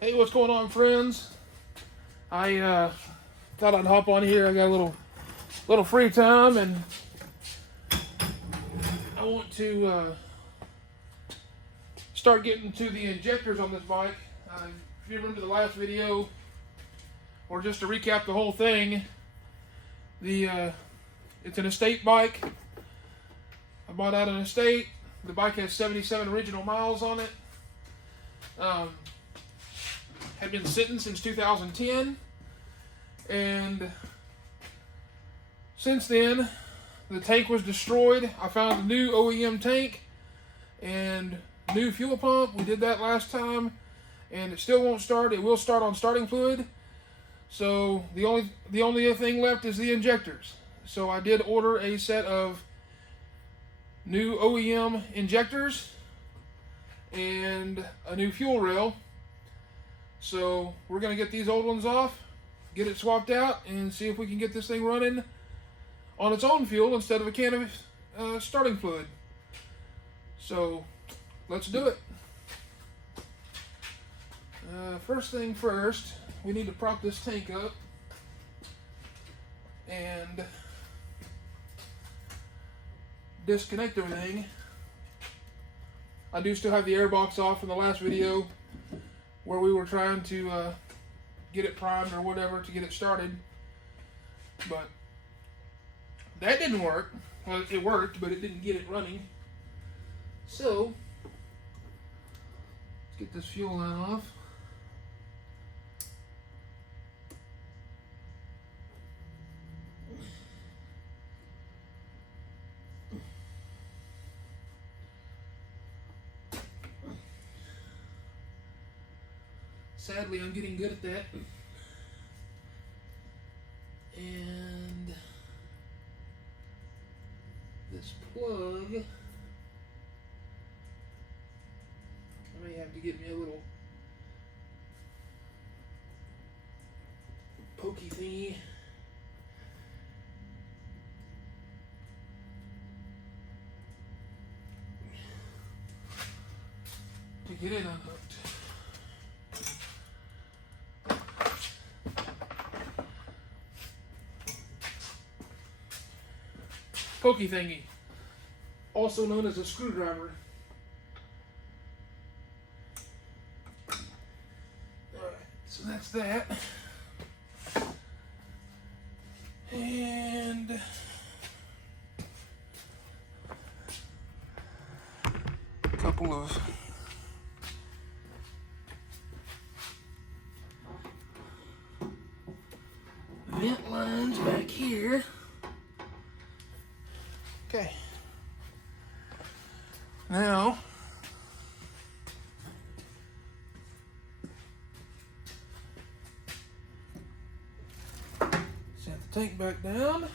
Hey, what's going on, friends? I thought I'd hop on here. I got a little free time, and I want to start getting to the injectors on this bike. If you remember the last video, or just to recap the whole thing, it's an estate bike. I bought out an estate. The bike has 77 original miles on it. Had been sitting since 2010, and since then the tank was destroyed. I found a new OEM tank and new fuel pump. We did that last time, and it still won't start. It will start on starting fluid, so the only thing left is the injectors. So I did order a set of new OEM injectors and a new fuel rail. So we're going to get these old ones off, get it swapped out, and see if we can get this thing running on its own fuel instead of a can of starting fluid. So let's do it. First thing first, we need to prop this tank up and disconnect everything. I do still have the air box off from the last video where we were trying to get it primed or whatever to get it started, but that didn't work. Well, it worked, but it didn't get it running. So let's get this fuel line off. Sadly, I'm getting good at that. And this plug, I may have to get me a little pokey thingy. To get it unhooked. Pokey thingy, also known as a screwdriver. Alright, so that's that. And a couple of vent lines back here. Okay, now set the tank back down.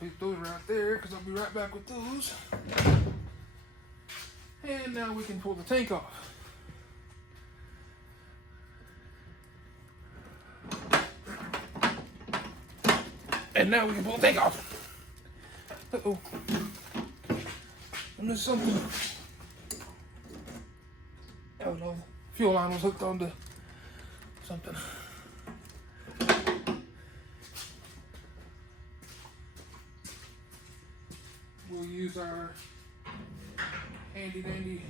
Put those right there because I'll be right back with those. And now we can pull the tank off. And now we can pull the tank off. Uh-oh. I missed something. Oh no, fuel line was hooked onto something. We'll use our handy dandy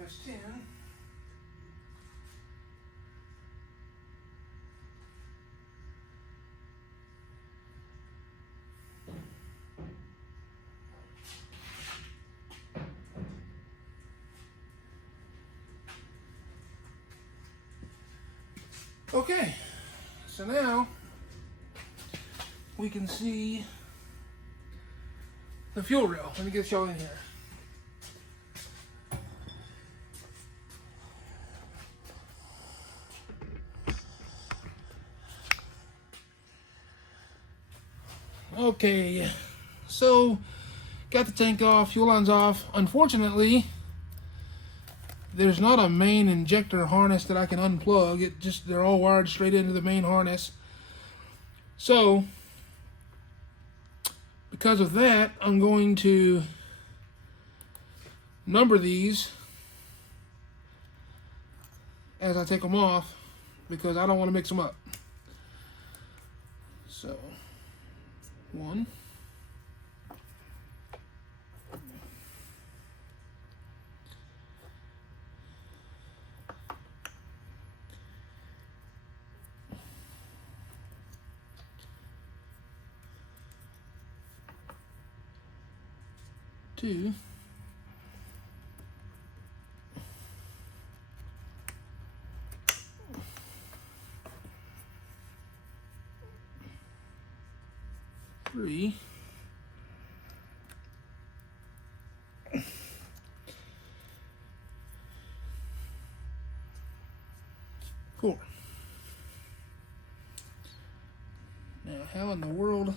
S10. Okay, so now we can see the fuel rail. Let me get y'all in here. Okay, so got the tank off, fuel line's off. Unfortunately, there's not a main injector harness that I can unplug. They're all wired straight into the main harness. So, because of that, I'm going to number these as I take them off because I don't want to mix them up. So, 1, 2, 3, 4. Now, how in the world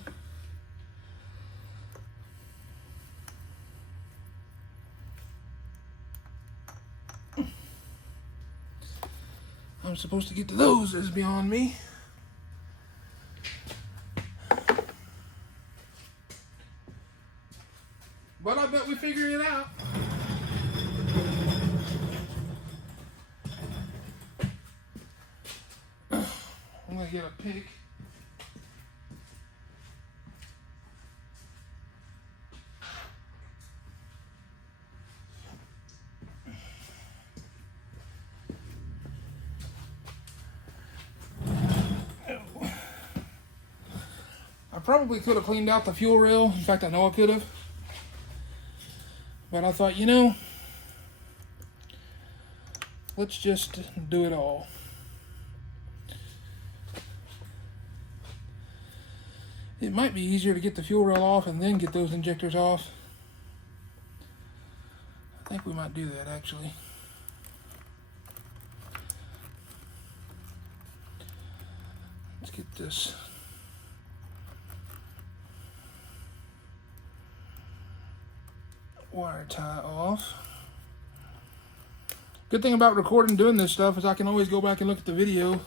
I'm supposed to get to those is beyond me. But I bet we figured it out. I'm gonna get a pick. I probably could have cleaned out the fuel rail. In fact, I know I could have. But I thought, you know, let's just do it all. It might be easier to get the fuel rail off and then get those injectors off. I think we might do that, actually. Let's get this wire tie off. Good thing about recording doing this stuff is I can always go back and look at the video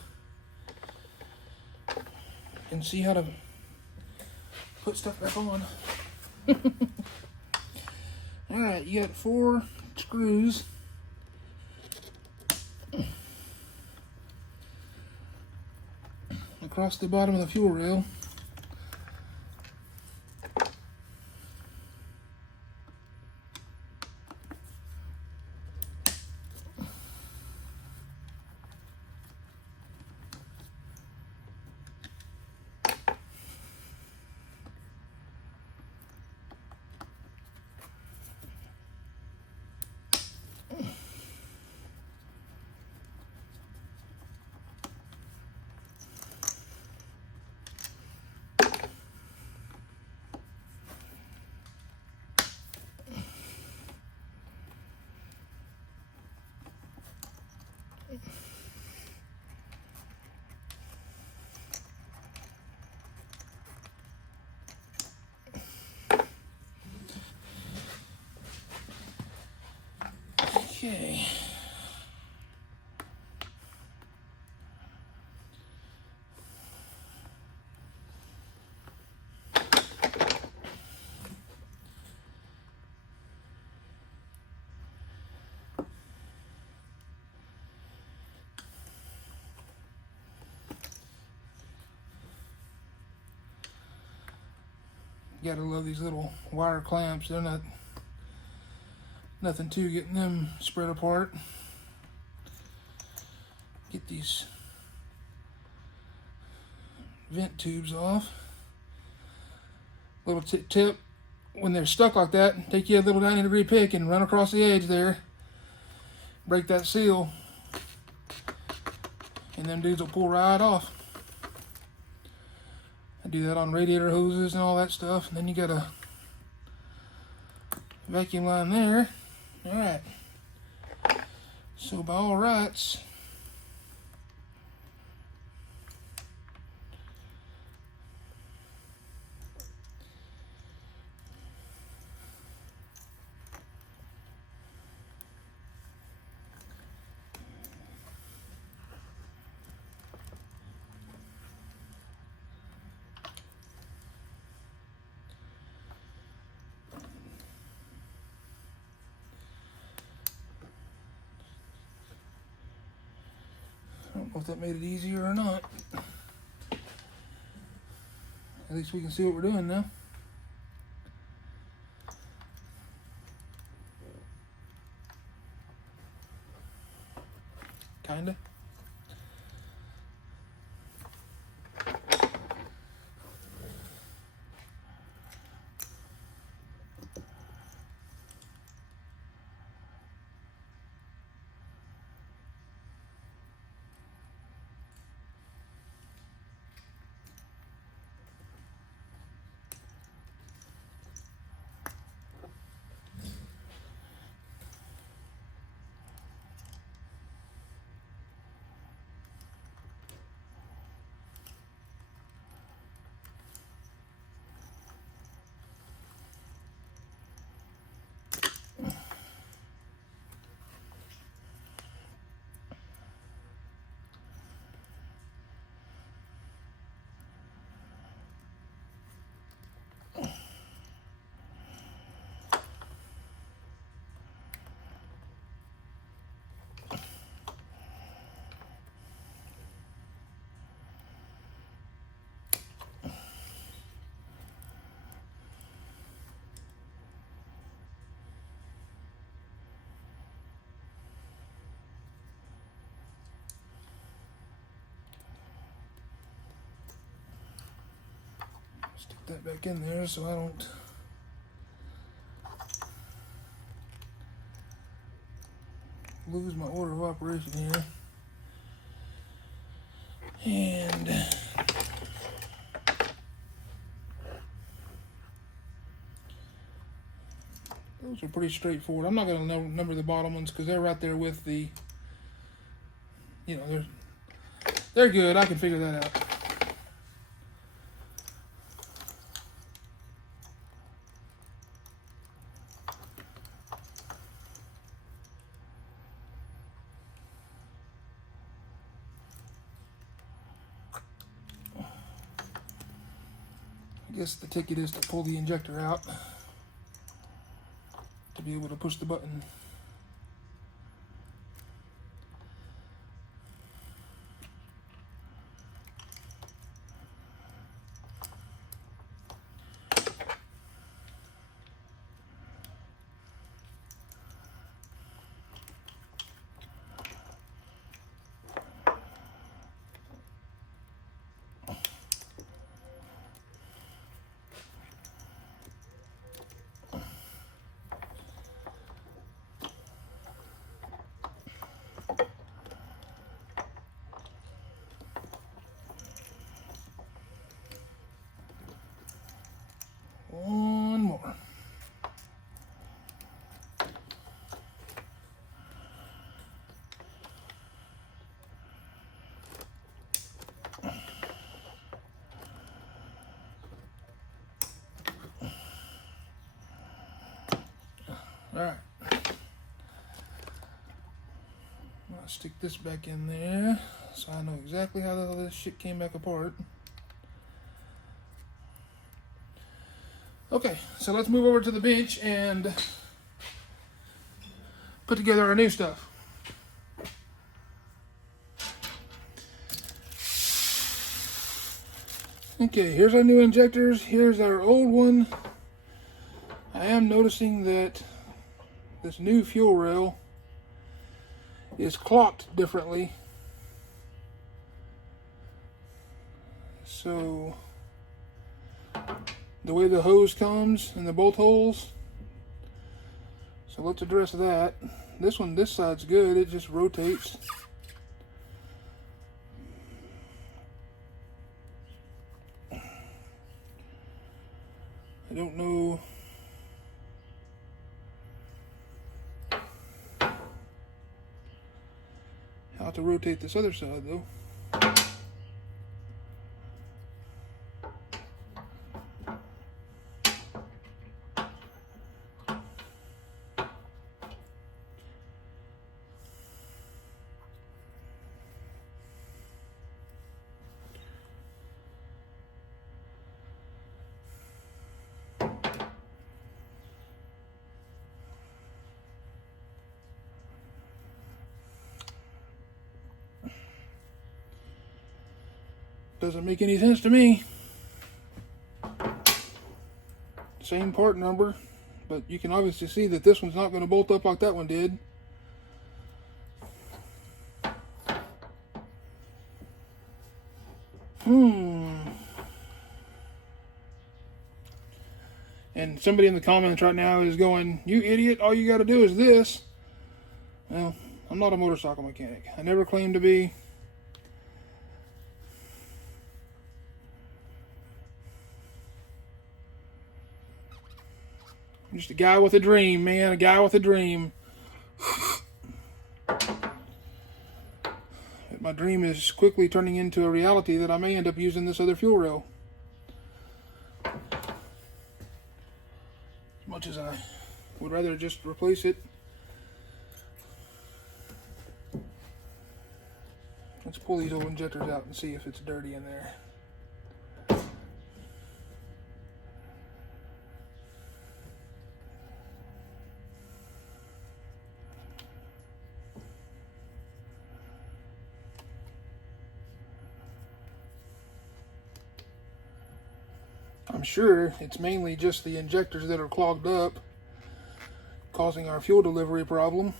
and see how to put stuff back on. Alright, you got 4 screws. Across the bottom of the fuel rail. Okay. Gotta love these little wire clamps. They're not nothing to getting them spread apart. Get these vent tubes off. Little tip, when they're stuck like that, take you a little 90-degree pick and run across the edge there. Break that seal. And them dudes will pull right off. I do that on radiator hoses and all that stuff. And then you got a vacuum line there. All right. So by all rights, I don't know if that made it easier or not. At least we can see what we're doing now. Kinda. Stick that back in there so I don't lose my order of operation here. And those are pretty straightforward. I'm not going to number the bottom ones because they're right there with the, you know, they're good. I can figure that out. I guess the ticket is to pull the injector out to be able to push the button. One more. All right. I'll stick this back in there so I know exactly how all this shit came back apart. Okay, so let's move over to the bench and put together our new stuff. Okay, here's our new injectors. Here's our old one. I am noticing that this new fuel rail is clocked differently. So the way the hose comes and the bolt holes. So let's address that. This one, this side's good. It just rotates. I don't know how to rotate this other side though. Doesn't make any sense to me. Same part number, but you can obviously see that this one's not going to bolt up like that one did. And somebody in the comments right now is going, "You idiot, all you got to do is this." Well, I'm not a motorcycle mechanic. I never claimed to be. I'm just a guy with a dream, man. A guy with a dream. My dream is quickly turning into a reality that I may end up using this other fuel rail. As much as I would rather just replace it. Let's pull these old injectors out and see if it's dirty in there. I'm sure it's mainly just the injectors that are clogged up, causing our fuel delivery problem.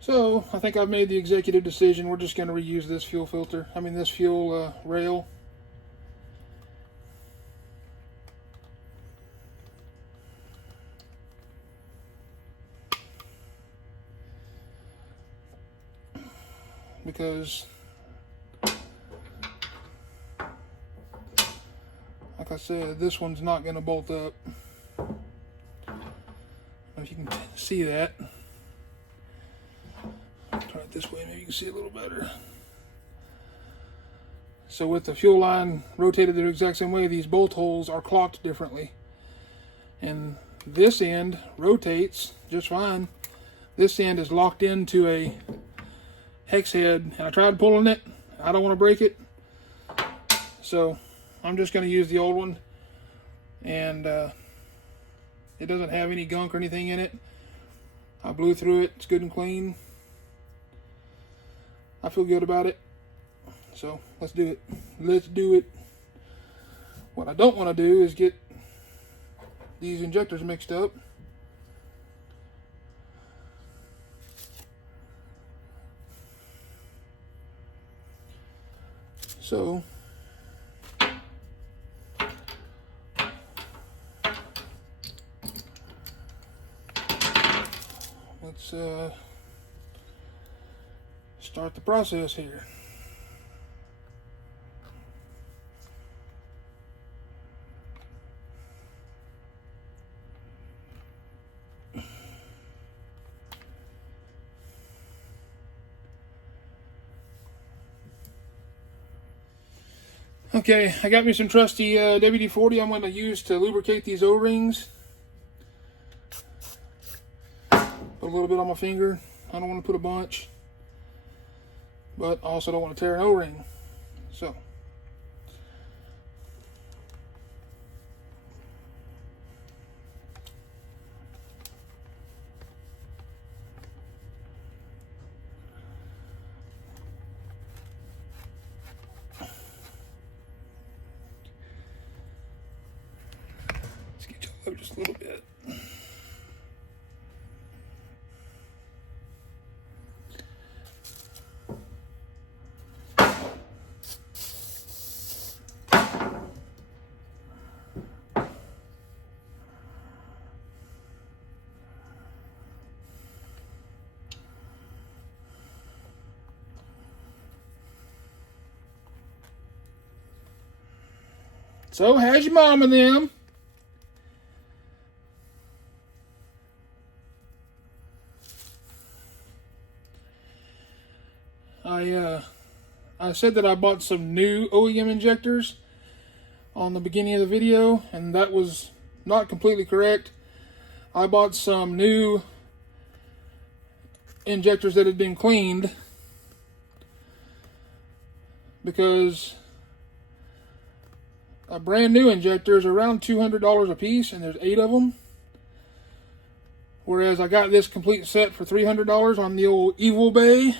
So, I think I've made the executive decision. We're just going to reuse this fuel filter. I mean, this fuel rail. Because, like I said, this one's not going to bolt up. I don't know if you can see that. Try it this way, maybe you can see it a little better. So with the fuel line rotated the exact same way, these bolt holes are clocked differently. And this end rotates just fine. This end is locked into a hex head, and I tried pulling it. I don't want to break it. So I'm just going to use the old one. And it doesn't have any gunk or anything in it. I blew through it. It's good and clean. I feel good about it. So let's do it. Let's do it. What I don't want to do is get these injectors mixed up. So let's start the process here. Okay, I got me some trusty WD-40 I'm going to use to lubricate these O-rings. Put a little bit on my finger. I don't want to put a bunch, but I also don't want to tear an O-ring. So up just a little bit. So, how's your mom and them? I said that I bought some new OEM injectors on the beginning of the video, and that was not completely correct. I bought some new injectors that had been cleaned because a brand new injector is around $200 a piece, and there's 8 of them. Whereas I got this complete set for $300 on the old Evil Bay.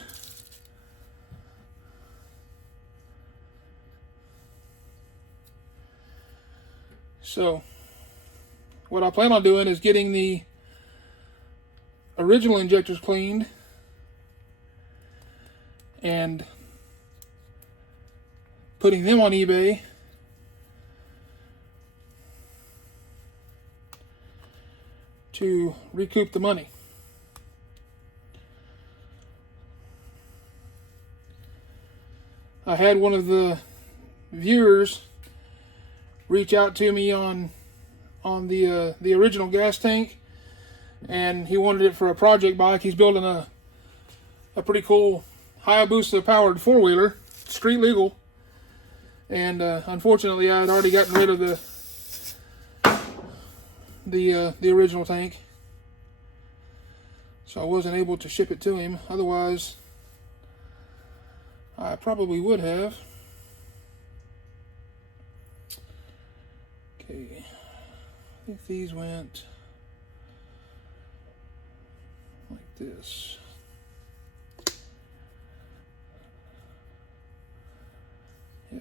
So, what I plan on doing is getting the original injectors cleaned and putting them on eBay to recoup the money. I had one of the viewers reach out to me on the original gas tank, and he wanted it for a project bike. He's building a pretty cool Busa powered 4-wheeler, street legal, and unfortunately I had already gotten rid of the original tank, so I wasn't able to ship it to him. Otherwise I probably would have. Okay, I think these went like this. Yeah.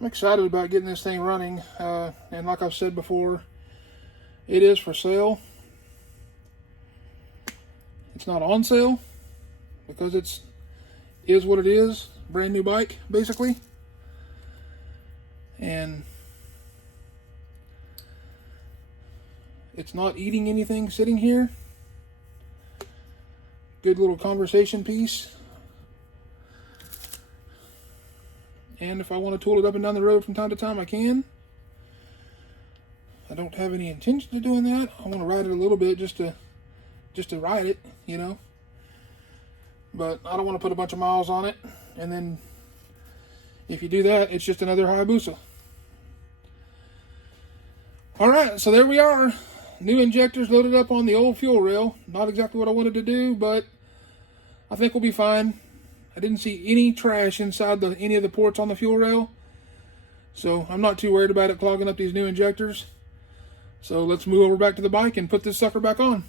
I'm excited about getting this thing running, and like I've said before, it is for sale. It's not on sale because it's what it is, brand new bike basically, and it's not eating anything sitting here. Good little conversation piece, and if I want to tool it up and down the road from time to time, I can. I don't have any intention of doing that. I want to ride it a little bit just to ride it, you know. But I don't want to put a bunch of miles on it, and then if you do that, it's just another Busa. Alright, so there we are. New injectors loaded up on the old fuel rail. Not exactly what I wanted to do, but I think we'll be fine. I didn't see any trash inside any of the ports on the fuel rail, so I'm not too worried about it clogging up these new injectors. So let's move over back to the bike and put this sucker back on.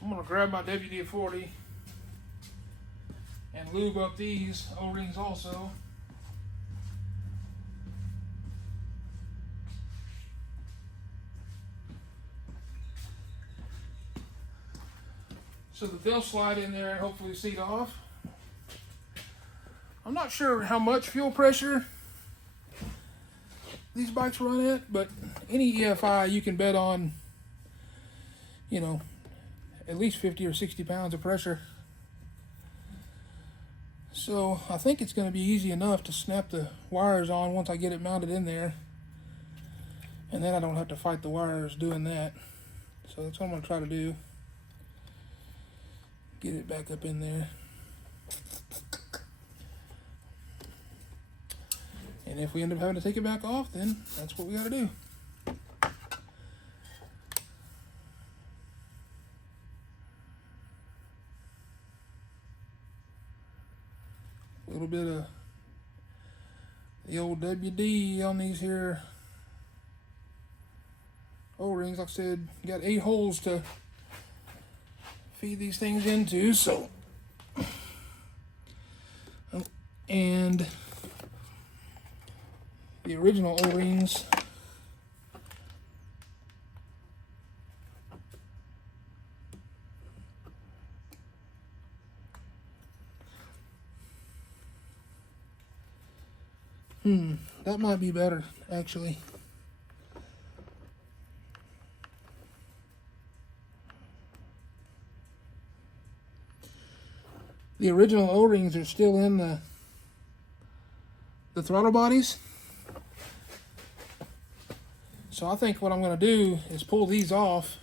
I'm going to grab my WD-40 and lube up these O-rings also. So that they'll slide in there and hopefully seat off. I'm not sure how much fuel pressure these bikes run at, but any EFI you can bet on, you know, at least 50 or 60 pounds of pressure. So I think it's going to be easy enough to snap the wires on once I get it mounted in there, and then I don't have to fight the wires doing that. So that's what I'm going to try to do. Get it back up in there. And if we end up having to take it back off, then that's what we got to do. A little bit of the old WD on these here O-rings. Like I said, got 8 holes to feed these things into, so. And the original O-rings, that might be better, actually. The original O-rings are still in the throttle bodies. So I think what I'm going to do is pull these off.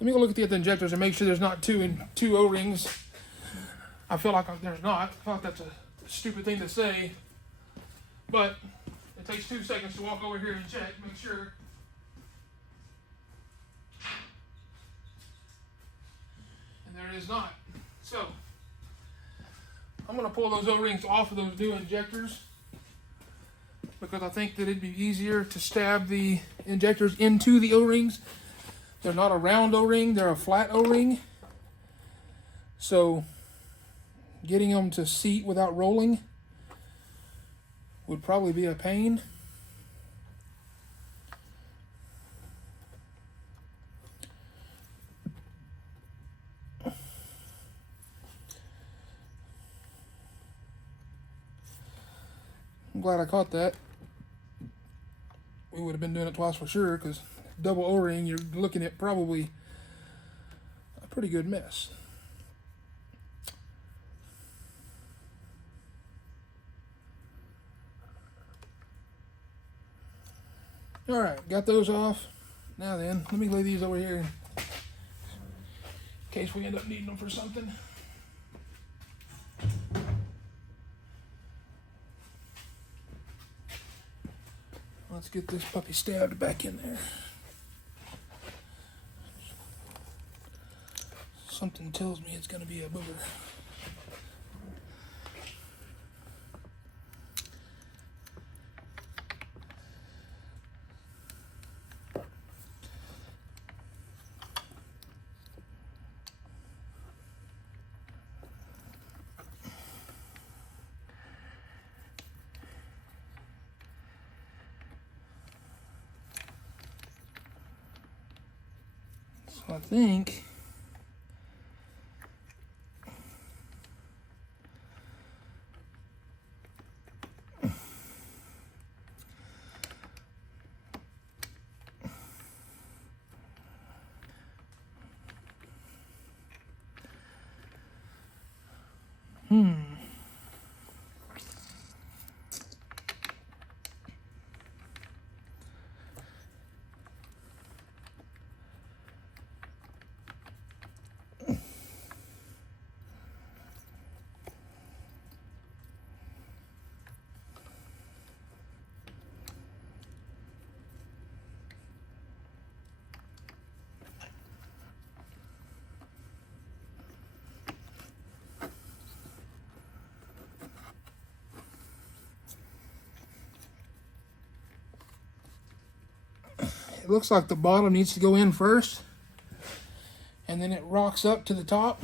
Let me go look at the injectors and make sure there's not two O-rings. I feel like there's not. I feel like that's a stupid thing to say. But it takes 2 seconds to walk over here and check, make sure. And there is not. So I'm going to pull those O-rings off of those new injectors, because I think that it'd be easier to stab the injectors into the O-rings. They're not a round O-ring, they're a flat O-ring. So getting them to seat without rolling would probably be a pain. I'm glad I caught that. We would have been doing it twice for sure, because double O-ring, you're looking at probably a pretty good mess. All right, got those off. Now then, let me lay these over here in case we end up needing them for something. Let's get this puppy stabbed back in there. Something tells me it's going to be a booger. So I think it looks like the bottom needs to go in first, and then it rocks up to the top.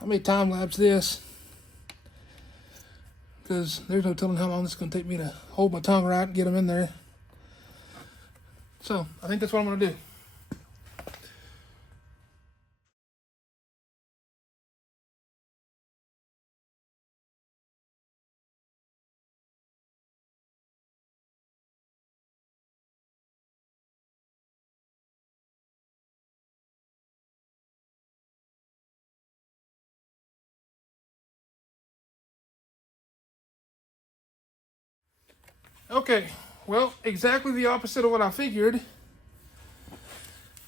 I may time lapse this, because there's no telling how long it's going to take me to hold my tongue right and get them in there. So I think that's what I'm going to do. Okay, well, exactly the opposite of what I figured.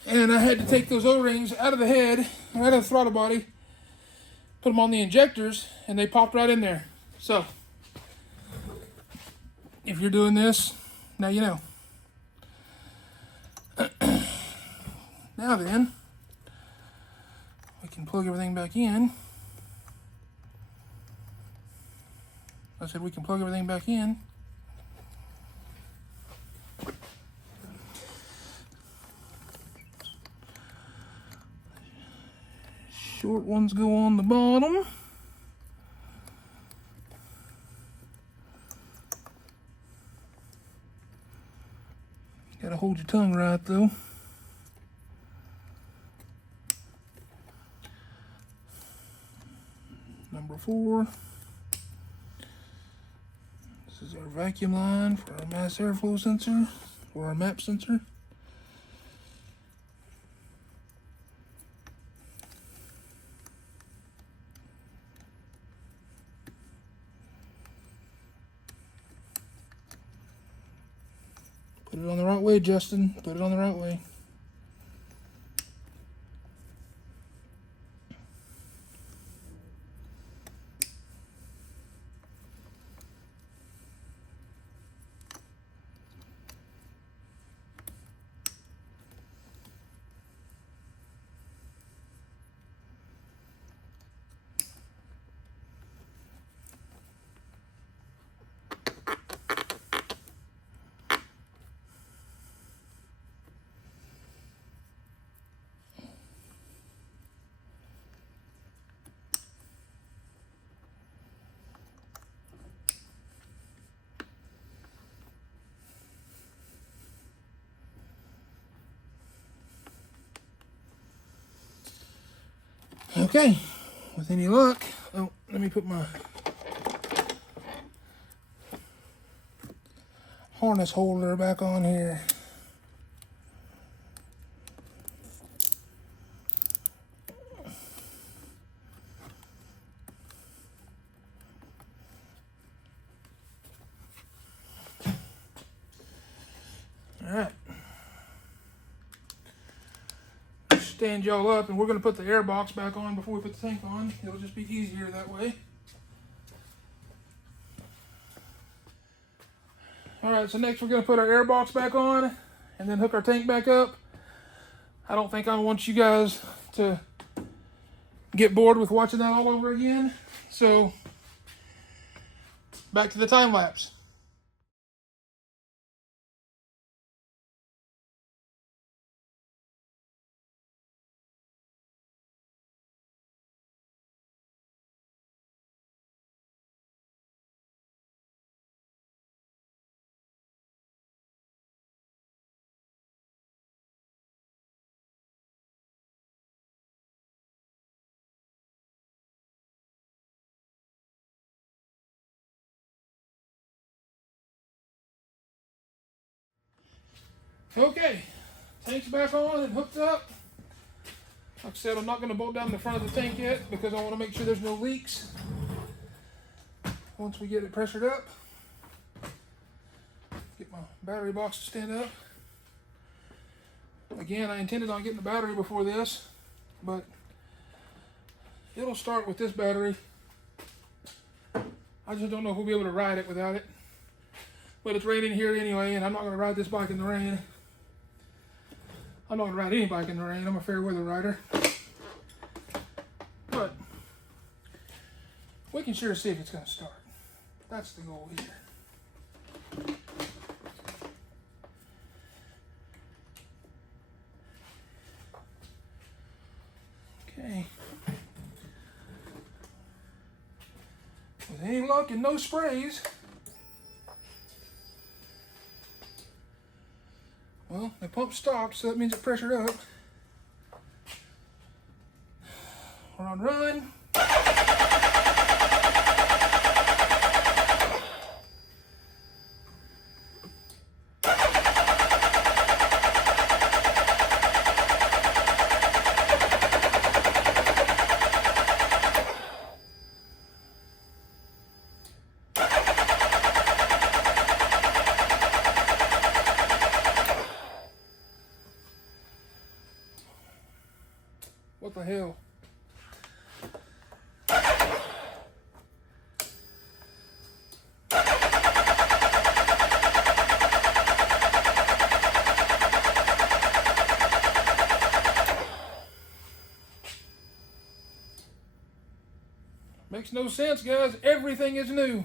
And I had to take those O-rings out of the head, out of the throttle body, put them on the injectors, and they popped right in there. So if you're doing this, now you know. Now then, we can plug everything back in. I said we can plug everything back in. Short ones go on the bottom. Gotta hold your tongue right though. Number 4. This is our vacuum line for our mass airflow sensor, or our MAP sensor. Put it on the right way, Justin. Put it on the right way. Okay, with any luck, oh, let me put my harness holder back on here. All right. Stand y'all up, and we're going to put the air box back on before we put the tank on. It'll just be easier that way. Alright, so next we're going to put our air box back on and then hook our tank back up. I don't think I want you guys to get bored with watching that all over again. So, back to the time lapse. Okay, tank's back on and hooked up. Like I said, I'm not going to bolt down the front of the tank yet because I want to make sure there's no leaks once we get it pressured up. Get my battery box to stand up. Again, I intended on getting the battery before this, but it'll start with this battery. I just don't know if we'll be able to ride it without it. But it's raining here anyway, and I'm not going to ride this bike in the rain. I'm not going to ride any bike in the rain. I'm a fair weather rider. But we can sure see if it's going to start. That's the goal here. Okay. With any luck and no sprays, well, the pump stopped, so that means it pressured up. We're on run. What the hell? Makes no sense, guys. Everything is new.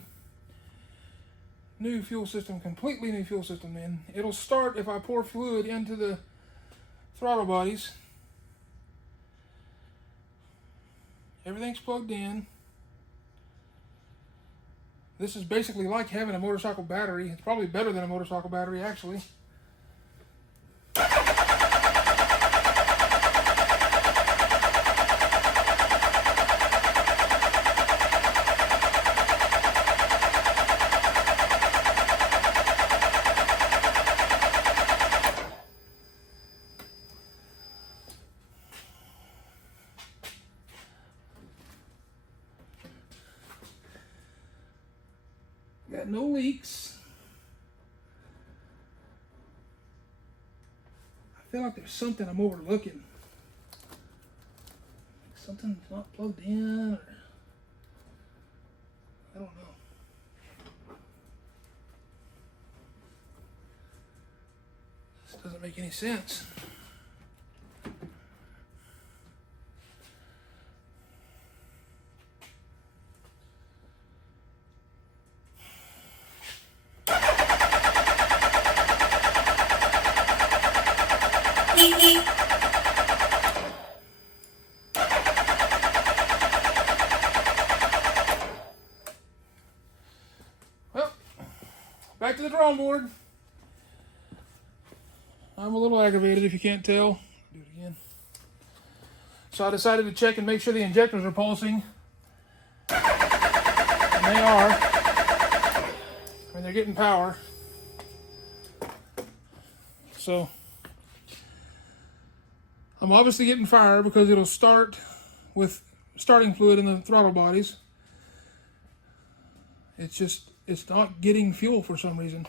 New fuel system, completely new fuel system, man. It'll start if I pour fluid into the throttle bodies. Everything's plugged in. This is basically like having a motorcycle battery. It's probably better than a motorcycle battery, actually. Got no leaks. I feel like there's something I'm overlooking. Like something's not plugged in, or I don't know. This doesn't make any sense. Well, back to the drawing board. I'm a little aggravated if you can't tell. Do it again. So I decided to check and make sure the injectors are pulsing. And they are. And they're getting power. So I'm obviously getting fire because it'll start with starting fluid in the throttle bodies. It's not getting fuel for some reason.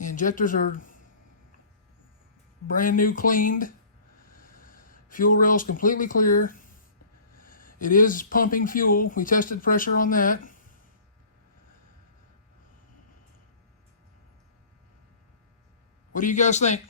The injectors are brand new cleaned. Fuel rail's completely clear. It is pumping fuel. We tested pressure on that. What do you guys think?